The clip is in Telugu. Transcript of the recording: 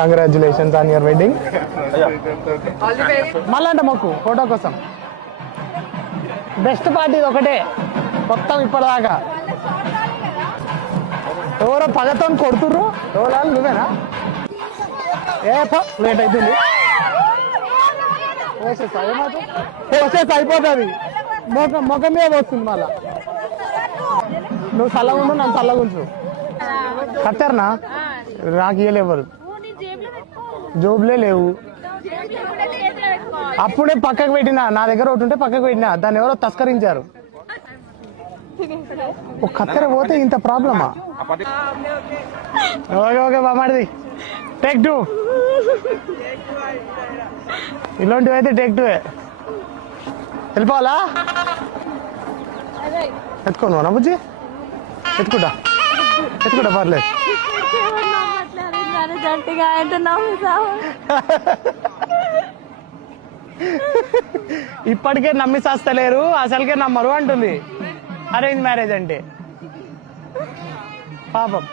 Congratulations on your wedding. మళ్ళీ అంటే మాకు ఫోటో కోసం బెస్ట్ పార్టీ ఒకటే మొత్తం ఇప్పటిదాకా. ఎవరో పగతో కొడుతుర్రు, ఎవరు నువ్వేనా? లేట్ అవుతుంది, పోసేసి అయిపోతుంది, ముఖం మీద వస్తుంది మళ్ళా. నువ్వు చల్లగా ఉండు, నన్ను చల్లగా ఉంచు. కట్టారనా? నాకు ఇయ్యలే ఎవరు, జోబులే లేవు. అప్పుడే పక్కకు పెట్టినా, నా దగ్గర ఒకటి ఉంటే పక్కకు పెట్టినా, దాన్ని ఎవరో తస్కరించారు. ఒక కత్తెర పోతే ఇంత ప్రాబ్లమా? ఓకే ఓకే బామాడిది, టేక్ 2. ఇలాంటివి అయితే టేక్ 2. వెళ్ళిపోవాలా? ఎత్తుకోను నా బుజ్జి, ఎత్తుకుంటా పర్లేదు. ఇప్పటికే నమ్మి చేస్తలేరు, అసలుకే నమ్మరు అంటుంది అరేంజ్ మ్యారేజ్ అంటే. పాపం